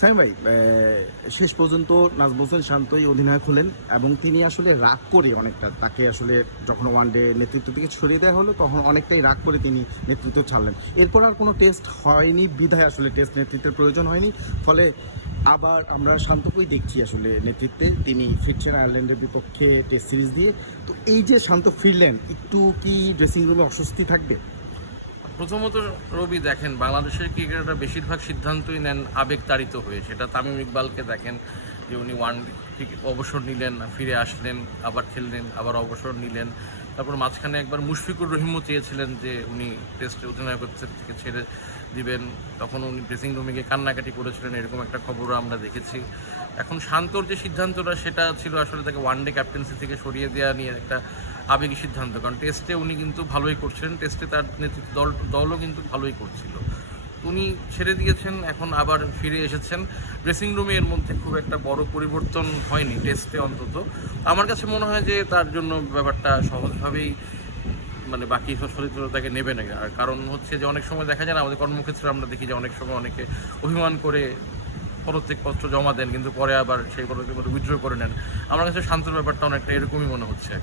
সাইম ভাই, শেষ পর্যন্ত নাজমুল হোসেন শান্তই অধিনায়ক হলেন এবং তিনি আসলে রাগ করে অনেকটা তাকে আসলে যখন ওয়ানডে নেতৃত্ব থেকে ছড়িয়ে দেওয়া হলো তখন অনেকটাই রাগ করে তিনি নেতৃত্ব ছাড়লেন। এরপর আর কোনো টেস্ট হয়নি বিধায় আসলে টেস্ট নেতৃত্বের প্রয়োজন হয়নি, ফলে আবার আমরা শান্তকেই দেখছি আসলে নেতৃত্বে। তিনি ফিরছেন আয়ারল্যান্ডের বিপক্ষে টেস্ট সিরিজ দিয়ে। তো এই যে শান্ত ফিরলেন, একটু কি ড্রেসিং রুমে অস্বস্তি থাকবে? প্রথমত রবি দেখেন, বাংলাদেশের ক্রিকেটাররা বেশিরভাগ সিদ্ধান্তই নেন আবেগতাড়িত হয়ে। সেটা তামিম ইকবালকে দেখেন যে উনি থেকে অবসর নিলেন, ফিরে আসলেন, আবার খেললেন, আবার অবসর নিলেন। তারপর মাঝখানে একবার মুশফিকুর রহিমও চেয়েছিলেন যে উনি টেস্টে অধিনায়কত্বের থেকে ছেড়ে দিবেন, তখন উনি ড্রেসিং রুমে গিয়ে কান্নাকাটি করেছিলেন, এরকম একটা খবরও আমরা দেখেছি। এখন শান্তর যে সিদ্ধান্তটা সেটা ছিল আসলে তাকে ওয়ানডে ক্যাপ্টেন্সি থেকে সরিয়ে দেওয়া নিয়ে একটা আবেগী সিদ্ধান্ত, কারণ টেস্টে উনি কিন্তু ভালোই করছিলেন, টেস্টে তার নেতৃত্ব দলও কিন্তু ভালোই করছিল। উনি ছেড়ে দিয়েছেন, এখন আবার ফিরে এসেছেন। ড্রেসিং রুমে এর মধ্যে খুব একটা বড় পরিবর্তন হয়নি টেস্টে অন্তত। আমার কাছে মনে হয় যে তার জন্য ব্যাপারটা সহজভাবেই মানে বাকি সচেতনতা তাকে নেবে না। আর কারণ হচ্ছে যে অনেক সময় দেখা যায় না, আমাদের কর্মক্ষেত্রে আমরা দেখি যে অনেক সময় অনেকে অভিমান করে পদত্যাগপত্র জমা দেন, কিন্তু পরে আবার সেই পদত্যাগপত্র উইথড্র করে নেন। আমার কাছে শান্তর ব্যাপারটা অনেকটা এরকমই মনে হচ্ছে।